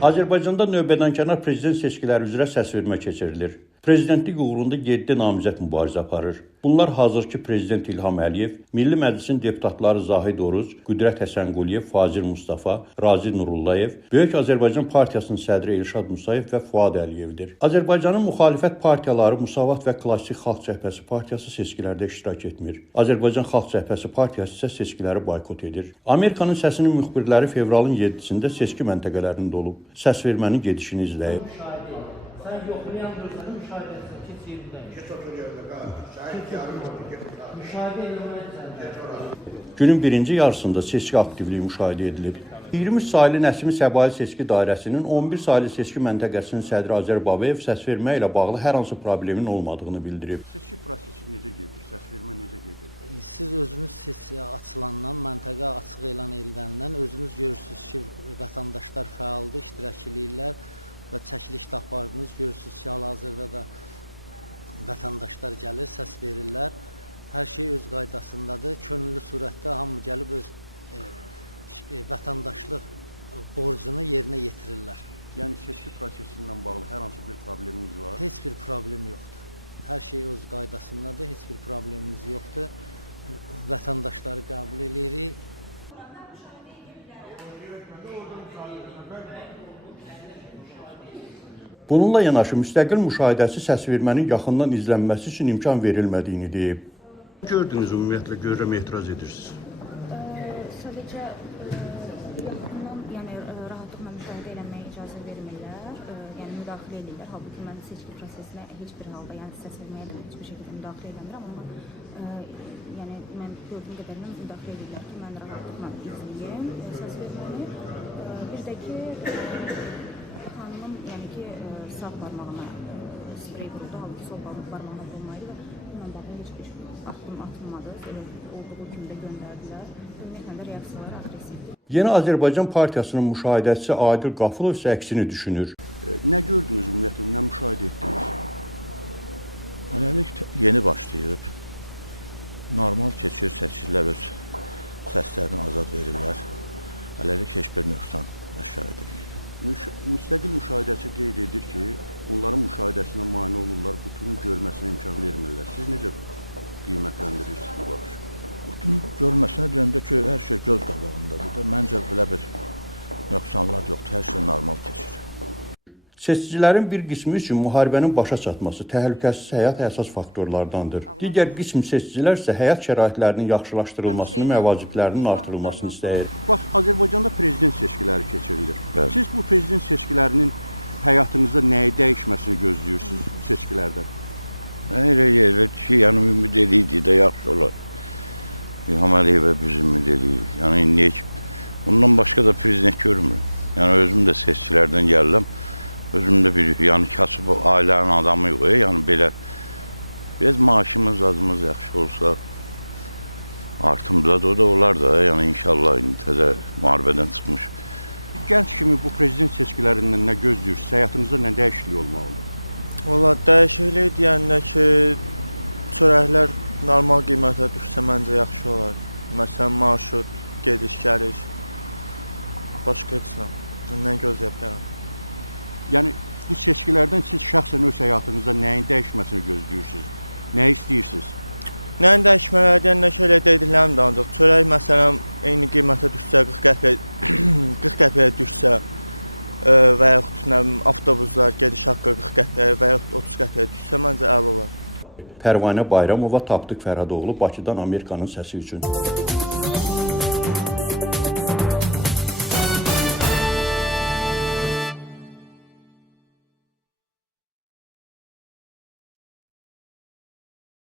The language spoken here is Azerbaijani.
Azərbaycanda növbədənkənar prezident seçkiləri üzrə səsvermə keçirilir. Prezidentlik uğrunda 7 namizəd mübarizə aparır. Bunlar hazırki prezident İlham Əliyev, Milli Məclisin deputatları Zahid Oruc, Qüdrət Həsənquliyev, Fazil Mustafa, Razi Nurullayev, Böyük Azərbaycan Partiyasının sədri Elşad Musayev və Fuad Əliyevdir. Azərbaycanın müxalifət partiyaları Müsavat və Klassik Xalq Cəbhəsi partiyası seçkilərdə iştirak etmir. Azərbaycan Xalq Cəbhəsi partiyası isə seçkiləri boykot edir. Amerikanın Səsinin müxbirləri fevralın 7-sində seçki məntəqələrində olub, səsvermənin gedişini izləyib. Sən yoxlayan görsənə müşahidəsin, keç yerində. Keç otur yerində. Müşahidə eləməksən. Günün birinci yarısında seçki aktivliyi müşahidə edilir. 23 saylı Nəsimi Səbail seçki dairəsinin 11 saylı seçki məntəqəsinin sədri Azər Babayev səsvermə ilə bağlı hər hansı problemin olmadığını bildirib. Seçki prosesi necə gedir? Səsvermə necə gedir? Siz özünüz seçkiyə açılandan, məntəqə açıq elan edildiyindən özünüz görürsünüz ki, vətəndaşlar fəaldır, iştirak edirlər və çəkilişdə apardınız. Görürsünüz ki, hal-hazırda da vətəndaşlar gəlir, səs verirlər. Hər şey öz qaydasındadır. Könüllü surətdə hamı gəlib öz vətəndaşlıq borcunu yerinə yetirirlər. Yəni seçki prosesindən bağlı hər hansı bir probleminiz var? Heç bir problem yoxdur. Hər şey öz qaydasındadır, heç bir problemimiz yoxdur. Vətəndaşları qəbul edirik. Bununla yanaşı müstəqil müşahidəsi səsvermənin yaxından izlənməsi üçün imkan verilmədiyini deyib. Gördünüz ümumiyyətlə görürəm etiraz edirsiniz. Sadəcə yaxından, yəni rahatlıqla müşahidə eləməyə icazə vermirlər, yəni müdaxilə edirlər. Halbuki mən seçki prosesinə heç bir halda, yəni səs verməyə də heç bir şəkildə müdaxilə eləmirəm, amma yəni mən gördüyüm qədərilə müdaxilə edirlər ki, mən rahatlıqla izləyim səs verməni. Bir də ki, xanımın yəni ki, sağ barmağına sprey vuruldu, halbuki sol barmağına vurulmaydı və bununla bağlı heç bir addım atılmadı. Elə olduğu kimi də göndərdilər. Ümumiyyətlə də reaksiyalar aqressivdir. Yeni Azərbaycan Partiyasının müşahidəçisi Adil Qafılov isə əksini düşünür. Nə gördünüz ümumiyyətlə, nə müşahidə etdiniz? Hələlik yeni başlayıb. Normal keçir, seçicilər öz səslərini azad verirlər. Hələlik heç bir nöqsan aşkar edilməyib. Müstəqil müşahidəçi qeyd edir ki, onların müşahidəsinə mane olurlar, qutunun görməsinə imkan vermirlər. Siz necə qiymətləndirirsiniz bu baxışı? Qutunun görməsinə deyəndə ki, hər şey göz qabağındadır da. Məncə belə bir nöqsanlar yoxdur, hər şey normal keçir. Seçicilərin bir qismi üçün müharibənin başa çatması təhlükəsiz həyat əsas faktorlardandır. Digər qism seçicilər isə həyat şəraitlərinin yaxşılaşdırılmasını, məvaciblərinin artırılmasını istəyir. Bax, Azərbaycanda prezident seçkiləri keçirilir. Bəli. Siz bu prezident seçkilərinin həyatınızda nəyi dəyişməsini gözləyirsiniz seçkilərdən? Elə yerdə ki, yəni ümid edirik də yaxşı olar. İlham Əliyevə biz ümid edirik. Yəni indiyə ki, bundan başqa da prezident görmürəm. Yəni özüm də seçkilərdən gəlirəm. Özümdə bir, yəni kasıb ailənin adamı yox, yəni belə biraz maaşımız, adımız yaxşı olsa artımda da o da olar da, yəni inşallah indi təzə müharibədən çıxmış. Gənc kimi bu prezident seçkilərindən nə gözləyirsiniz? Həyatınızda nə dəyişiklik olmalıdır? Valla dəyişiklik deyəndə ki, çörəklər normal qiymətə düşsə məncə yaxşı olar. Məsələn, marşrut, gediş-gəliş, başqa heç nə gözləyə bilərəm. Yəni, bu seçkilərdən siz şəxsən öz həyatınızda nəyin dəyişməsini gözləyirsiniz? Nə istəyirsiniz? Nəyin dəyişmələri deyəndə ki, elə dediklərim də ancaq çörək məsələn eyni qiymətə düşsə, 40 qəpiyə düşsə və yaxud nə bilim avtobuslar gediş haqqı 40 qəpiyə və yaxud 30 qəpiyə düşsə məncə əla olar. Pərvanə Bayramova, Tapdıq Fərhadoğlu, Bakıdan Amerikanın səsi üçün.